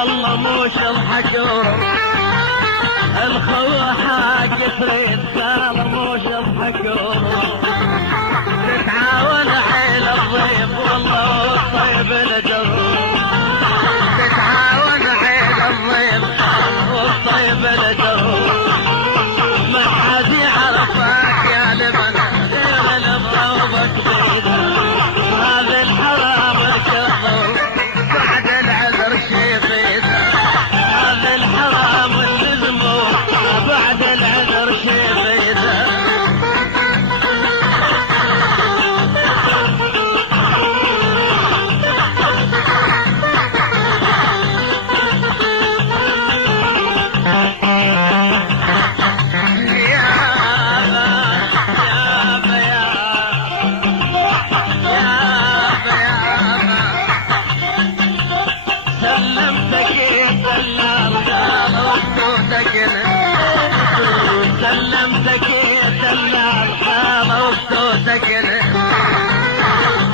والله موش الحجور الخوة حاج فريد قال موش الحجور تتعاون عيل الضيف والله والطيب الجرور تتعاون عيل الضيف والطيب الجرور ما حد يعرفك يا لبن غير بروبك بيده هذا الحرام الكذوب بعد العذر شي بيده هذا الحرام اللزمه بعد العذر شي بيده سلمتك يا سلام حامة وبصوتك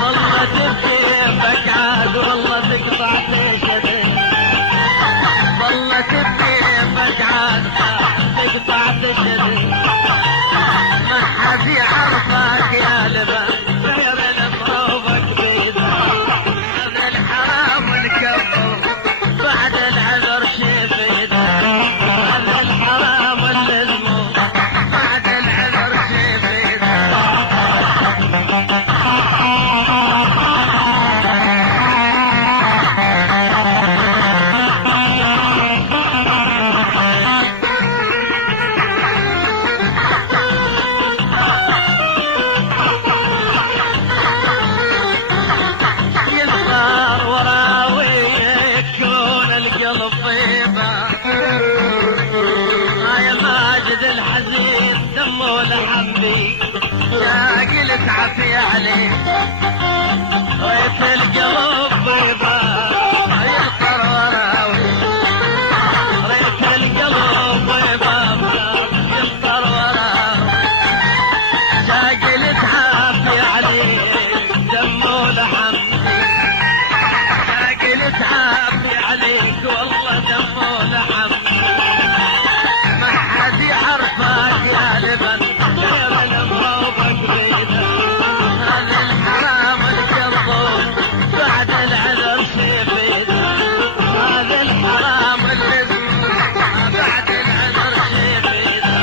والله تبكي بكعاد والله تقطع تشبه والله تبكي بكعاد تقطع تشبه ما حد يعرفك يا لبن غير بروبك بيده هذا الحرام الكفو بعد العذر شي بيده هذا الحرام اللزمه بعد العذر شي بيده يصار وراوي يكون القلب طيبه يا ماجد الحزين دمه لحبي شاقل تعفي عليه ريت القلب طيبه يصار وراوي ريت القلب طيبه يصار وراوي شاقل تعفي عليه دمه لحبي شاقل تعفي عليك والله دمه لحبي ما حد يعرفك يا لبن غير بروبك بيده هذا الحرام الكذوب بعد العذر شي بيده هذا الحرام اللزم بعد العذر شي بيده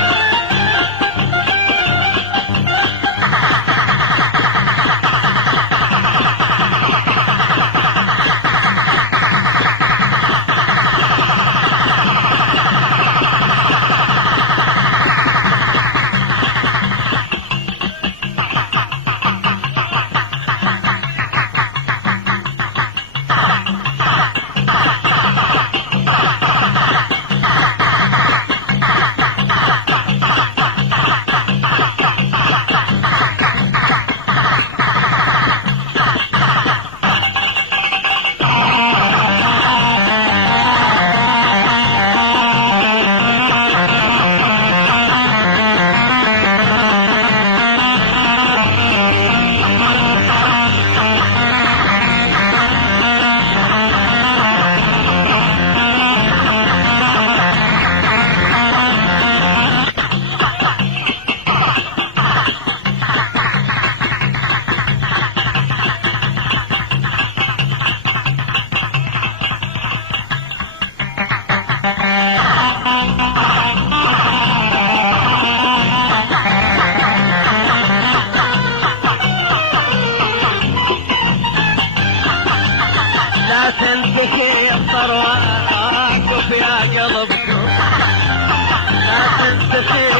لا تنتهي الثروات يا قلبكم لا تنتهي